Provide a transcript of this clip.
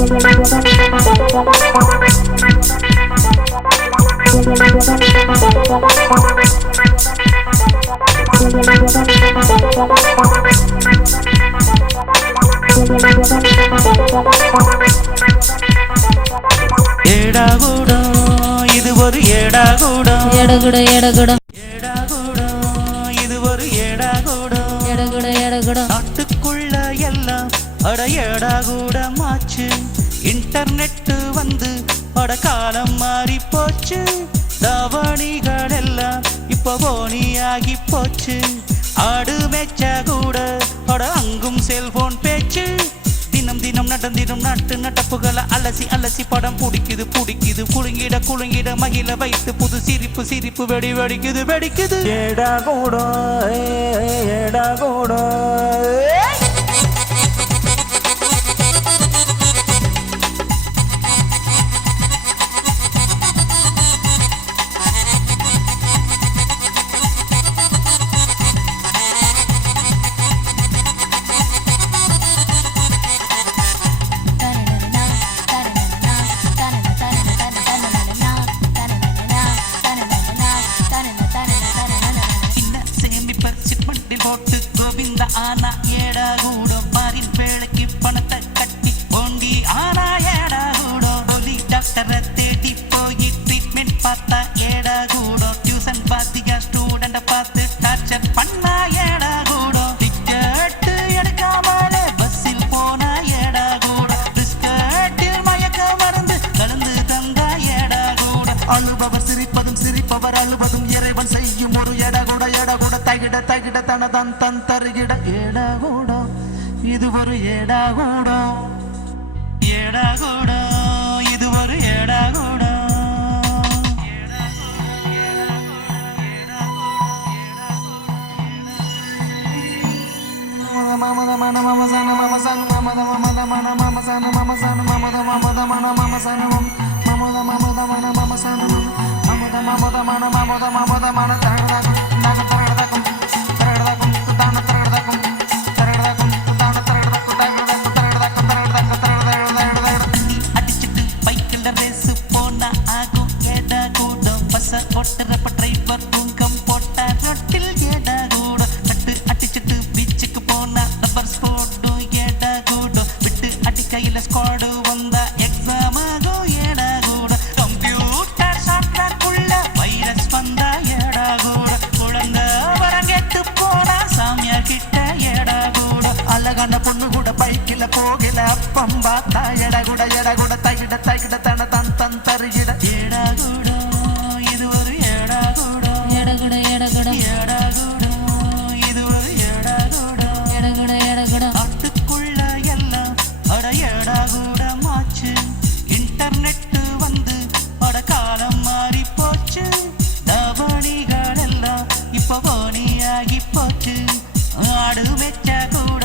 ஏடாகூடம் இது ஒரு ஏடாகூடம் எடகுடம் எடகுடம் ஏடாகூடம் இது ஒரு ஏடாகூடம் எடகுடம் எடகுடம் நாட்டுக்குள்ள எல்லாம் அட ஏடாகூடமாச்சு. இன்டர்நெட் வந்து அட காலம் மாறி போச்சு. தவணிகள் எல்லாம் இப்ப போனியாகி போச்சு. ஆடு மேய்ச்ச கூட அட அங்கும் செல்போன் பேச்சு. தினம் தினம் நடந்திடும் நாட்டு நடப்புகளை அலசி அலசி படம் பிடிக்குது பிடிக்குது. குலுங்கிட குலுங்கிட மகிழ வைத்து புது சிரிப்பு சிரிப்பு வெடி வெடிக்குது வெடிக்குது. ஏடாகூடம் ஏடாகூடம் போட்டு கோவிந்த ஆனா ஏடாகூடம். பாரின் வேலைக்கு பணத்தை கட்டி ஓங்கி ஆனா ஏடாகூடம். ஒலி டாக்டரை தேடி போய் ட்ரீட்மெண்ட் பார்த்தா ஏடாகூடம். டியூஷன் பாத்தியா ஸ்டூடெண்ட பார்த்து டார்ச்சர் பண்ணா ஏடாகூடம். டிக்கெட்டு எடுக்காமலே பஸ்ஸில் போனா ஏடாகூடம். பிஸ்கட்டில் மயக்க மருந்து கலந்து தந்தா ஏடாகூடம். அழுபவர் சிரிப்பதும் சிரிப்பவர் அழுவதும் இறைவன் செய்யும் ஒரு ஏடாகூட ஏடாகூட தகிட தகிட தனதான் தன் தருகிட. ஏடாகூடம் இது ஒரு ஏடாகூடம் ஏடாகூடம் இது ஒரு ஏடாகூடம். பொண்ணு கூட பைக்கில போகல அப்பம் பார்த்தா எடகுட எடகுட தகிட தகிட தன தன் தன் தருகிட. ஏடாகூடம் இது ஒரு ஏடாகூடம் எடகுட எடகுடம் ஏடாகூடம் இது ஒரு ஏடாகூடம் எடகுட எடகுடம். நாட்டுக்குள்ள எல்லாம் அட ஏடாகூடமாச்சு. இன்டர்நெட் வந்து அட காலம் மாறி போச்சு. தவணிகள் எல்லாம் இப்ப போனியாகி போச்சு. ஆடு வெச்ச கூட